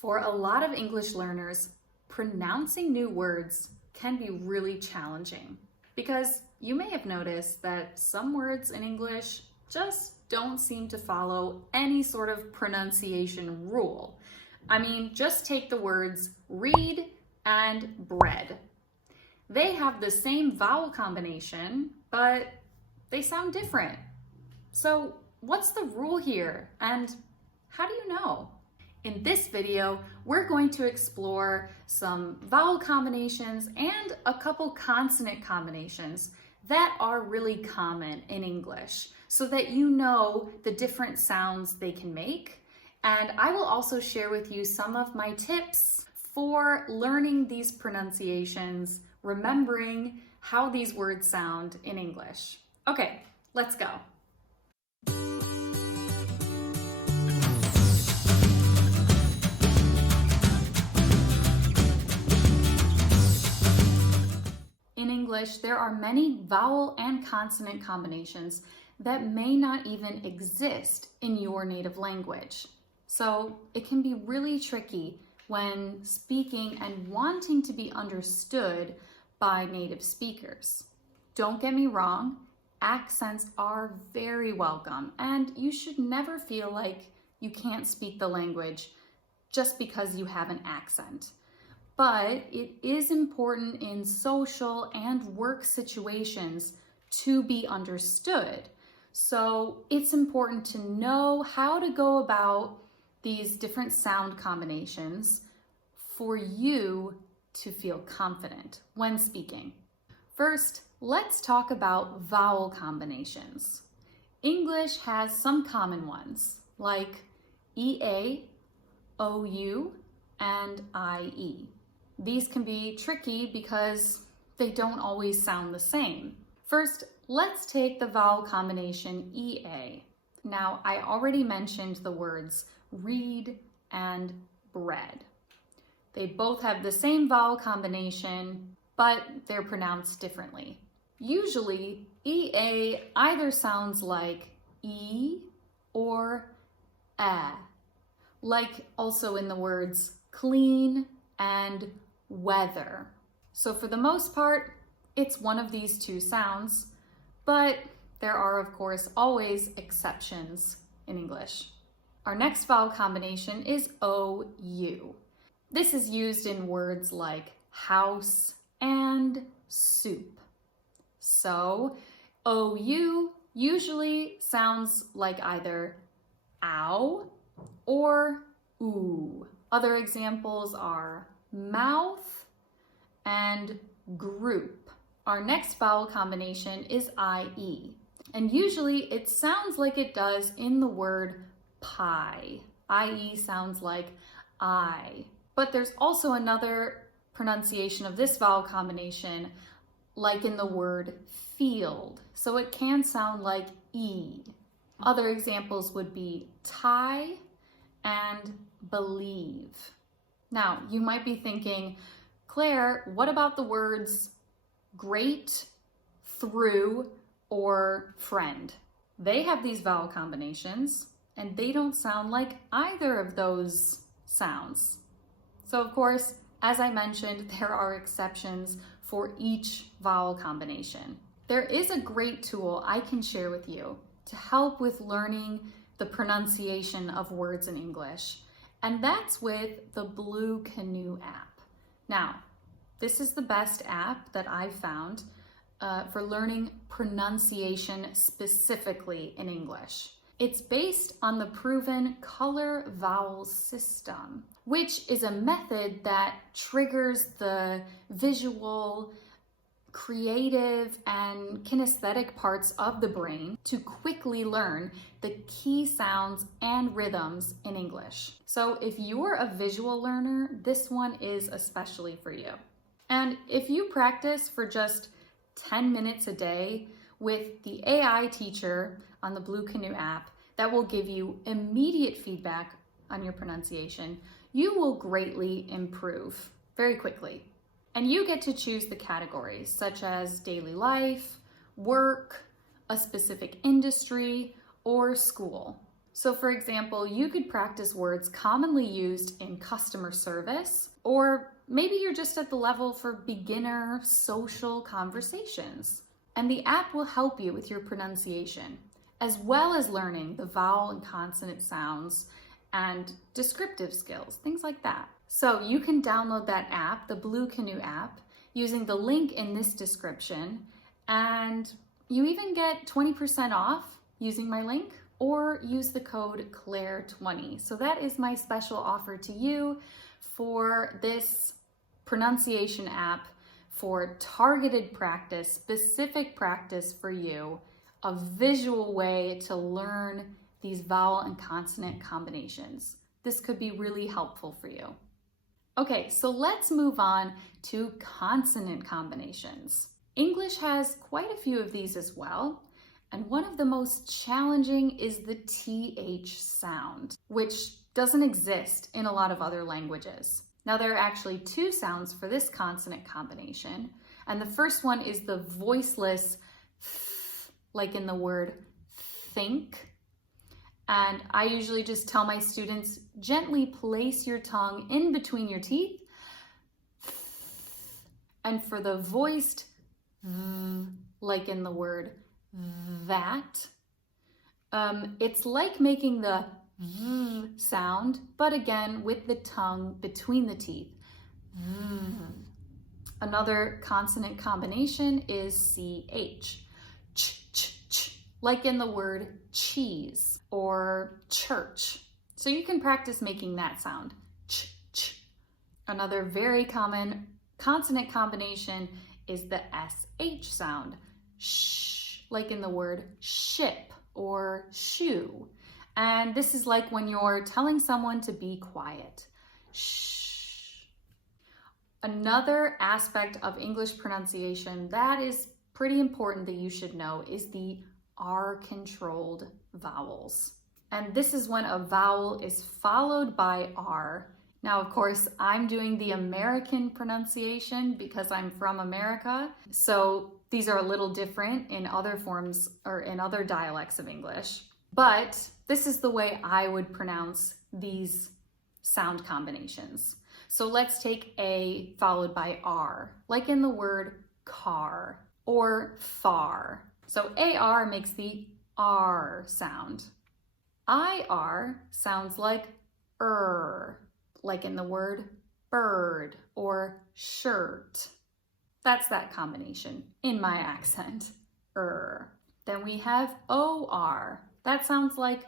For a lot of English learners, pronouncing new words can be really challenging because you may have noticed that some words in English just don't seem to follow any sort of pronunciation rule. I mean, just take the words read and bread. They have the same vowel combination, but they sound different. So what's the rule here, and how do you know? In this video, we're going to explore some vowel combinations and a couple consonant combinations that are really common in English so that you know the different sounds they can make. And I will also share with you some of my tips for learning these pronunciations, remembering how these words sound in English. Okay, let's go. In English, there are many vowel and consonant combinations that may not even exist in your native language. So it can be really tricky when speaking and wanting to be understood by native speakers. Don't get me wrong, accents are very welcome, and you should never feel like you can't speak the language just because you have an accent. But it is important in social and work situations to be understood. So it's important to know how to go about these different sound combinations for you to feel confident when speaking. First, let's talk about vowel combinations. English has some common ones like EA, OU, and IE. These can be tricky because they don't always sound the same. First, let's take the vowel combination EA. Now, I already mentioned the words read and bread. They both have the same vowel combination, but they're pronounced differently. Usually, EA either sounds like E or A, like also in the words clean and weather. So for the most part, it's one of these two sounds, but there are, of course, always exceptions in English. Our next vowel combination is OU. This is used in words like house and soup. So OU usually sounds like either ow or ooh. Other examples are mouth and group. Our next vowel combination is IE, and usually it sounds like it does in the word pie. IE sounds like I. But there's also another pronunciation of this vowel combination like in the word field, so it can sound like E. Other examples would be tie and believe. Now, you might be thinking, Claire, what about the words great, through, or friend? They have these vowel combinations, and they don't sound like either of those sounds. So, of course, as I mentioned, there are exceptions for each vowel combination. There is a great tool I can share with you to help with learning the pronunciation of words in English, and that's with the Blue Canoe app. Now, this is the best app that I've found for learning pronunciation specifically in English. It's based on the proven color vowel system, which is a method that triggers the visual, creative, and kinesthetic parts of the brain to quickly learn the key sounds and rhythms in English. So if you're a visual learner, this one is especially for you. And if you practice for just 10 minutes a day with the AI teacher on the Blue Canoe app that will give you immediate feedback on your pronunciation, you will greatly improve very quickly. And you get to choose the categories such as daily life, work, a specific industry, or school. So for example, you could practice words commonly used in customer service, or maybe you're just at the level for beginner social conversations. And the app will help you with your pronunciation, as well as learning the vowel and consonant sounds and descriptive skills, things like that. So you can download that app, the Blue Canoe app, using the link in this description, and you even get 20% off using my link, or use the code Claire20. So that is my special offer to you for this pronunciation app for targeted practice, specific practice for you, a visual way to learn these vowel and consonant combinations. This could be really helpful for you. Okay, so let's move on to consonant combinations. English has quite a few of these as well, and one of the most challenging is the TH sound, which doesn't exist in a lot of other languages. Now, there are actually two sounds for this consonant combination, and the first one is the voiceless th, like in the word think. And I usually just tell my students, gently place your tongue in between your teeth. And for the voiced th, like in the word that, it's like making the v sound, but again with the tongue between the teeth. Another consonant combination is CH, like in the word cheese or church. So you can practice making that sound, ch, ch. Another very common consonant combination is the SH sound, sh, like in the word ship or shoe. And this is like when you're telling someone to be quiet, shh. Another aspect of English pronunciation that is pretty important that you should know is the R-controlled vowels. And this is when a vowel is followed by R. Now, of course, I'm doing the American pronunciation because I'm from America. So these are a little different in other forms or in other dialects of English. But this is the way I would pronounce these sound combinations. So let's take A followed by R, like in the word car or far. So AR makes the R sound. IR sounds like like in the word bird or shirt. That's that combination in my accent, Then we have OR. That sounds like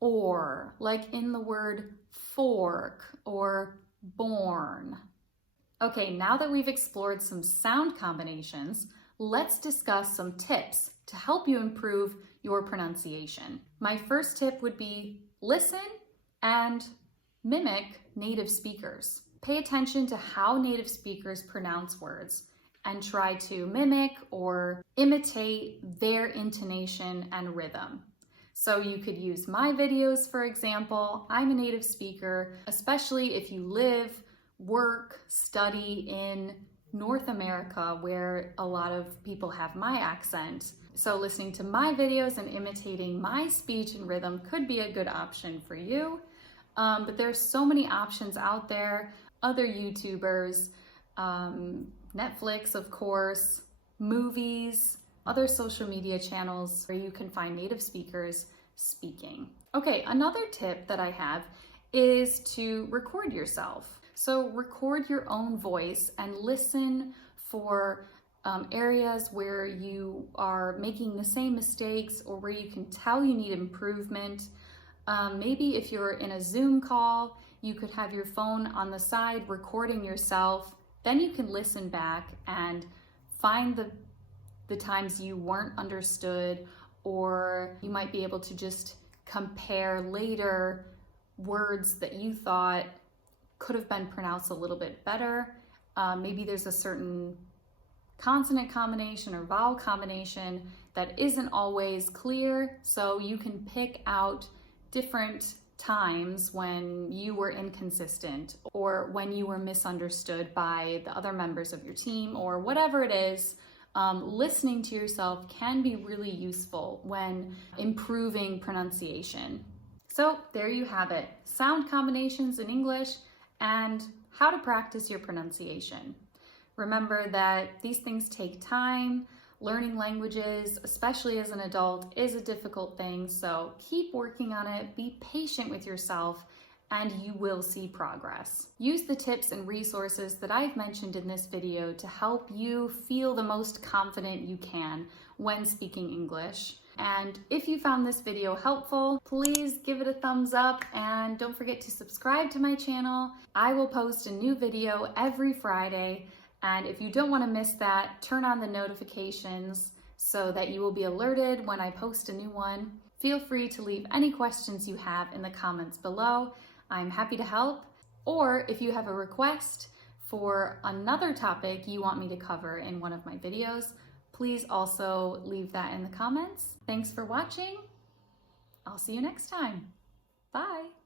or, like in the word fork or born. Okay, now that we've explored some sound combinations, let's discuss some tips to help you improve your pronunciation. My first tip would be listen and mimic native speakers. Pay attention to how native speakers pronounce words and try to mimic or imitate their intonation and rhythm. So you could use my videos, for example. I'm a native speaker, especially if you live, work, study in North America, where a lot of people have my accent. So listening to my videos and imitating my speech and rhythm could be a good option for you. But there's so many options out there, other YouTubers, Netflix, of course, movies, other social media channels where you can find native speakers speaking. Okay, another tip that I have is to record yourself. So record your own voice and listen for areas where you are making the same mistakes or where you can tell you need improvement. Maybe if you're in a Zoom call, you could have your phone on the side recording yourself. Then you can listen back and find the times you weren't understood, or you might be able to just compare later words that you thought could have been pronounced a little bit better. Maybe there's a certain consonant combination or vowel combination that isn't always clear, so you can pick out different times when you were inconsistent or when you were misunderstood by the other members of your team or whatever it is. Listening to yourself can be really useful when improving pronunciation. So there you have it, sound combinations in English and how to practice your pronunciation. Remember that these things take time. Learning languages, especially as an adult, is a difficult thing, so keep working on it, be patient with yourself, and you will see progress. Use the tips and resources that I've mentioned in this video to help you feel the most confident you can when speaking English. And if you found this video helpful, please give it a thumbs up and don't forget to subscribe to my channel. I will post a new video every Friday. And if you don't want to miss that, turn on the notifications so that you will be alerted when I post a new one. Feel free to leave any questions you have in the comments below. I'm happy to help. Or if you have a request for another topic you want me to cover in one of my videos, please also leave that in the comments. Thanks for watching. I'll see you next time. Bye.